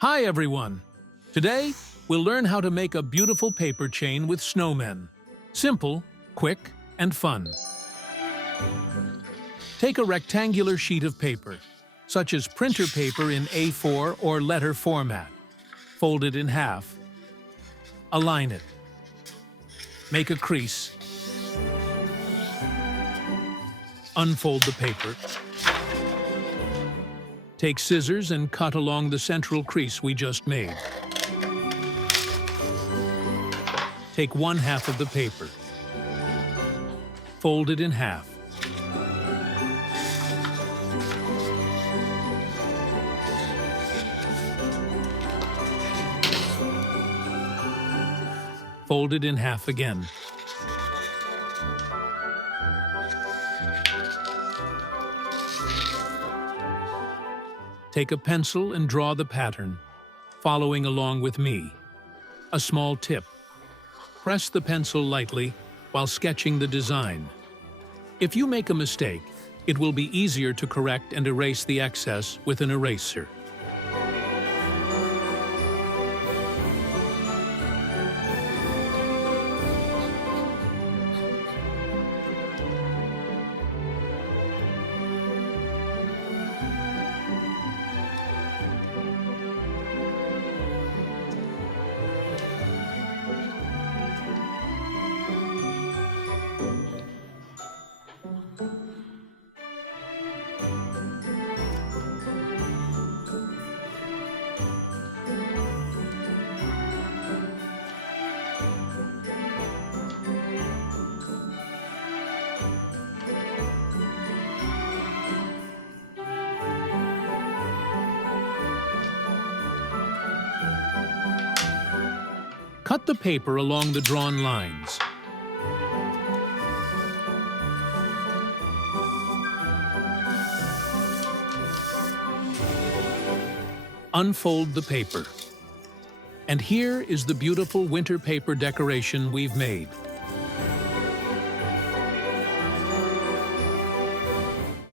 Hi everyone! Today, we'll learn how to make a beautiful paper chain with snowmen. Simple, quick, and fun. Take a rectangular sheet of paper, such as printer paper in A4 or letter format. Fold it in half. Align it. Make a crease. Unfold the paper. Take scissors and cut along the central crease we just made. Take one half of the paper. Fold it in half. Fold it in half again. Take a pencil and draw the pattern, following along with me. A small tip. Press the pencil lightly while sketching the design. If you make a mistake, it will be easier to correct and erase the excess with an eraser. Cut the paper along the drawn lines. Unfold the paper. And here is the beautiful winter paper decoration we've made.